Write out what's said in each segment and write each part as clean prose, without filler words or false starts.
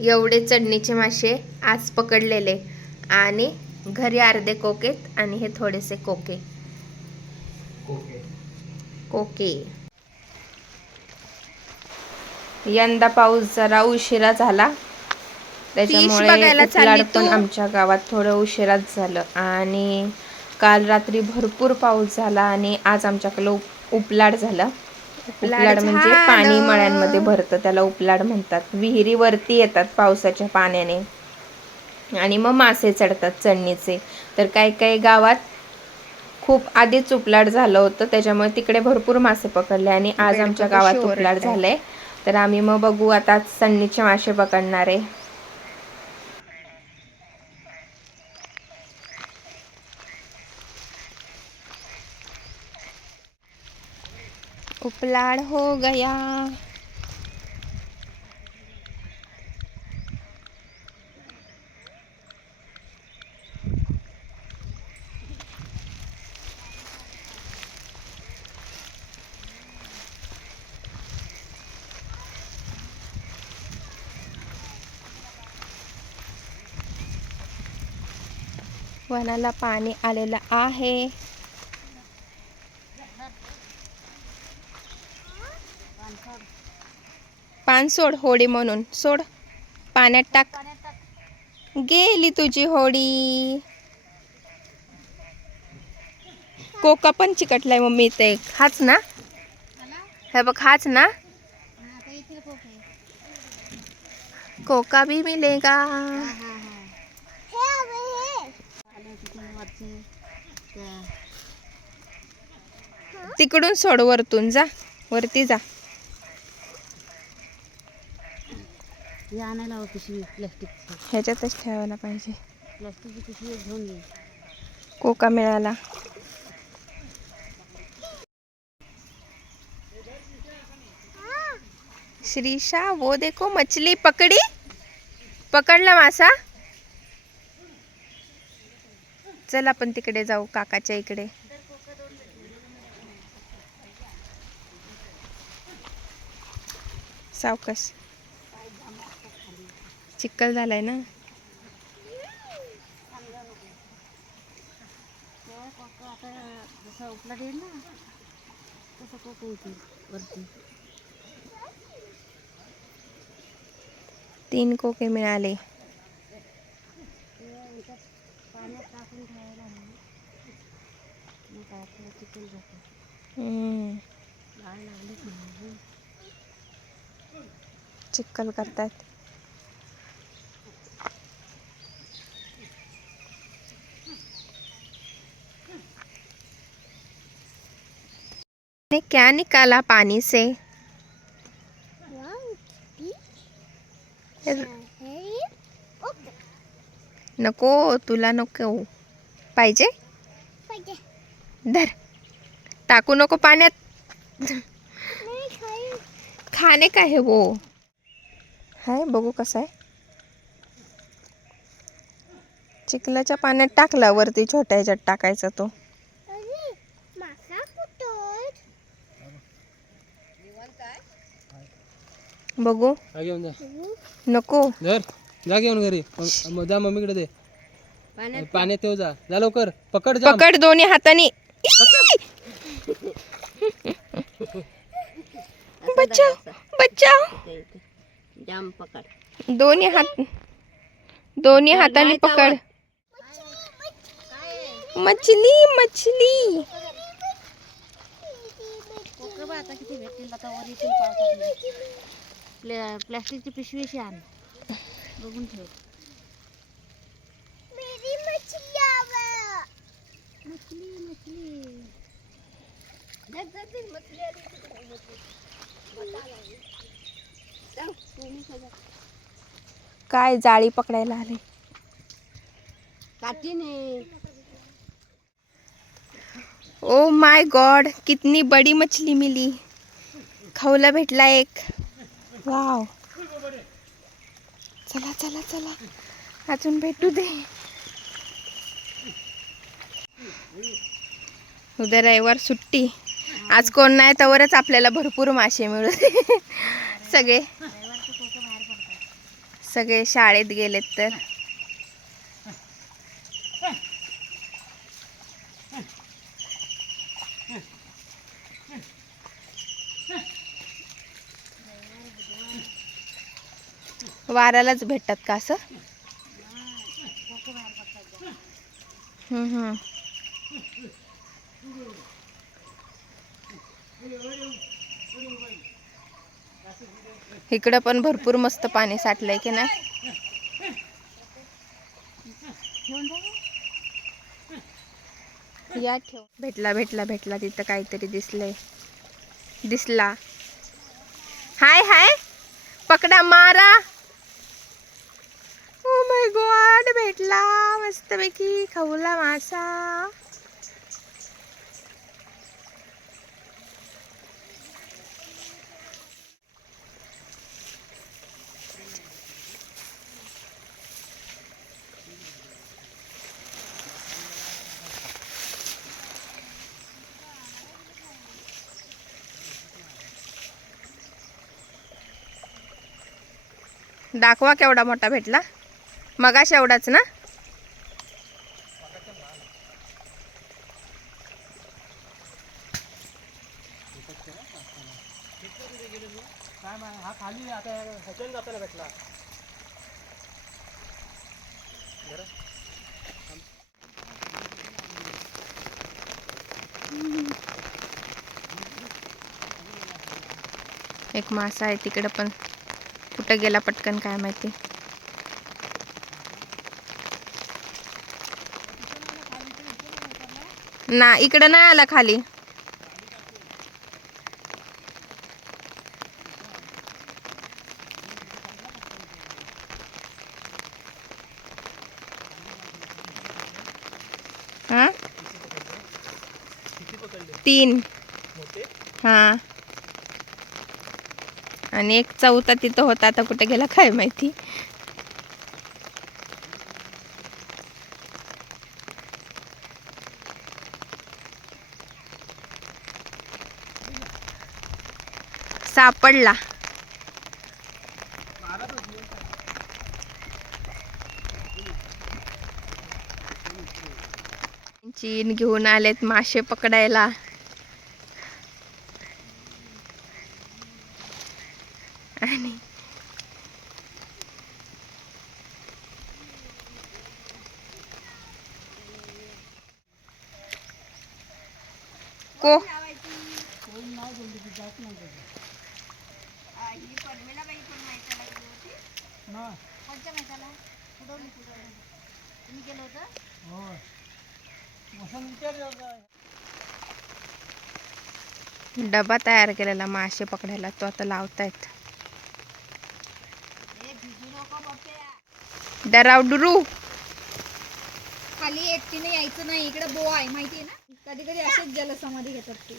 एवढे चढणीचे मासे आज पकडलेले आणि घरी अर्धे कोकेत आणि हे थोडेसे कोके कोके. यंदा पाऊस जरा उशिरा झाला त्याच्यामुळे उपलाड पण आमच्या गावात थोडं उशिराच झालं. आणि काल रात्री भरपूर पाऊस झाला आणि आज आमच्याकडे उपलाड झाला. उपलाड म्हणजे पाणी मळ्यांमध्ये भरतं त्याला उपलाड म्हणतात. विहिरी वरती येतात पावसाच्या पाण्याने आणि मग मासे चढतात चढणीचे. तर काही काही गावात खूप आधीच उपलाड झालं होतं त्याच्यामुळे तिकडे भरपूर मासे पकडले आणि आज आमच्या गावात उपलाड झालंय. तर आम्ही मग बघू आता चढणीचे मासे पकडणार आहे. उपलाड हो गया. वनाला पाणी आलेलं आहे. पान सोड होडी म्हणून सोड पाण्यात टाक. गेली तुझी होडी. कोका पण चिकटलाय मम्मी इथे. हाच ना हे बघ हाच ना. कोका भी मिलेगा. तिकडून सोड वरतून जा वरती जा. ह्याच्यातच ठेवायला पाहिजे. कोका मिळाला. श्रीशा वो देखो मछली पकड़ी. पकडला मासा. चल आपण तिकडे जाऊ काकाच्या इकडे. सावकाश चिखल झालाय ना. तीन कोके मिळाले. चिखल करतात. ने क्या निकाला पानी से. नको तुला नको पाहिजे. धर टाकू नको पाण्यात. खाने का है वो. हाय बघू कसा आहे. चिखलाच्या पाण्यात टाकला वरती छोट्या ह्याच्यात टाकायचा तो. बघू नको जा घेऊन घरी जा मम्मीकडे दे. पाण्यात ठेव जा लवकर. पकड जा. पकड दोन्ही हाताने. बचाव बचाव. जाम पकड. दोन्ही हाताने पकड. मछली मछली. आता किती भेटतील आता वर येतील पावसात. प्लास्टिकची पिशवीशी आण बघून ठेव. काय जाळी पकडायला आले. काठीने. ओ माय गॉड कितनी बड़ी मछली मिली. खवला भेटला एक. वाव. चला चला चला अजून भेटू दे. उद्या रविवार सुट्टी. आज कोण नाही तवरच आपल्याला भरपूर मासे मिळू. सगळे शाळेत गेलेत तर. वाऱ्यालाच भेटतात का असं? हम्म. इकडं पण भरपूर मस्त पाणी साठलंय की नाही. या ठेव. भेटला तिथं काहीतरी दिसला. हाय पकडा मारा. ओ माय गॉड, भेटला मस्तपैकी खवला मासा. दाखवा केवढा मोठा भेटला. मगाशी एवढाच ना. हा खाली आता ह्याच्याने जाताना भेटला. एक मासा आहे तिकडे पण, कुठं गेला पटकन काय माहिती. ना इकडं नाही आला खाली. हा 3. हा आणि एक चौथा तिथं होता, आता कुठे गेला काय माहिती. सापडला. चीन घेऊन आलेत मासे पकडायला. आणि को डबा तयार केलेला मासे पकडायला, तो आता लावतायत. डरावडुरू खाली एकटीने यायचं नाही, इकडे बो आहे माहिती आहे ना. कधी कधी असेच जलसमाधी घेतात ते.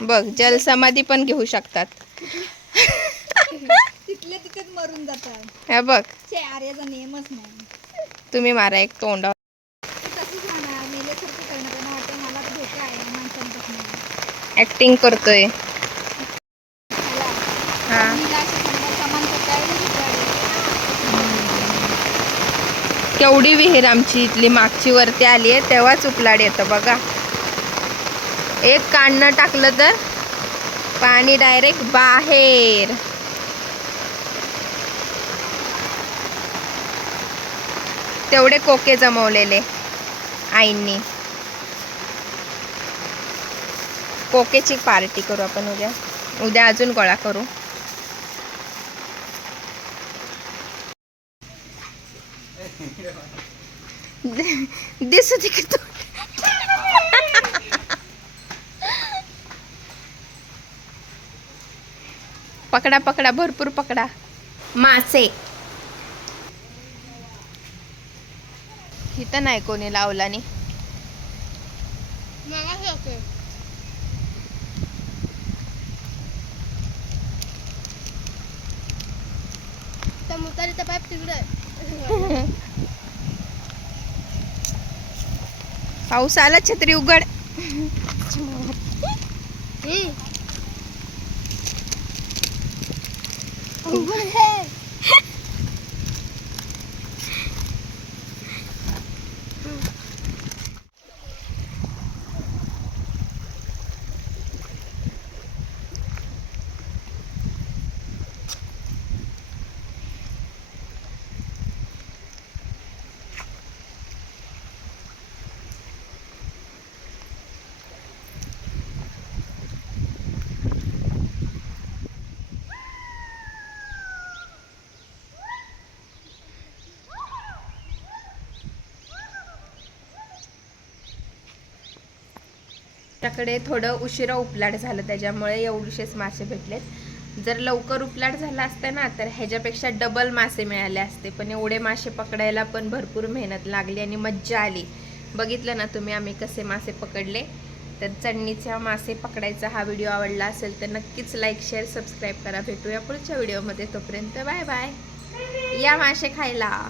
बघ, जलसमाधी पण घेऊ शकतात. तिथल्या तिथेच मरून जातात. हे बघ, आर्याचा नियमच नाही. तुम्ही मारा एक तोंडावर. तसंच राहणार, मेल्यासारखं करणार. त्यांना वाटतं मला तर धोका आहे माणसांपासून. ऍक्टिंग करतोय. हा केवढी विहीर आमची इथली मागची वरती आली आहे, तेव्हाच उपलाड येतं बघा. एक काढणं टाकलं तर पाणी डायरेक्ट बाहेर. तेवढे कोके जमवलेले आईंनी. कोकेची पार्टी करू आपण उद्या अजून गोळा करू. दिसत की तू. पकडा पकडा, भरपूर पकडा मासे. इथं नाही कोणी लावला नाही. मुतारीचा पाईप तिकडे. पाऊस आला, छत्री उघड. त्याकडे थोडं उशिरा उपलाट झालं, त्याच्यामुळे एवढेसेच मासे भेटलेत. जर लवकर उपलाट झाला असता ना तर ह्याच्यापेक्षा डबल मासे मिळाले असते, पण एवढे मासे पकडायला पण भरपूर मेहनत लागली आणि मज्जा आली. बघितलं ना तुम्ही आम्ही कसे मासे पकडले. तर चढणीच्या मासे पकडायचा हा व्हिडिओ आवडला असेल तर नक्कीच लाईक शेअर सबस्क्राईब करा. भेटूया पुढच्या व्हिडिओमध्ये, तोपर्यंत बाय बाय. या मासे खायला.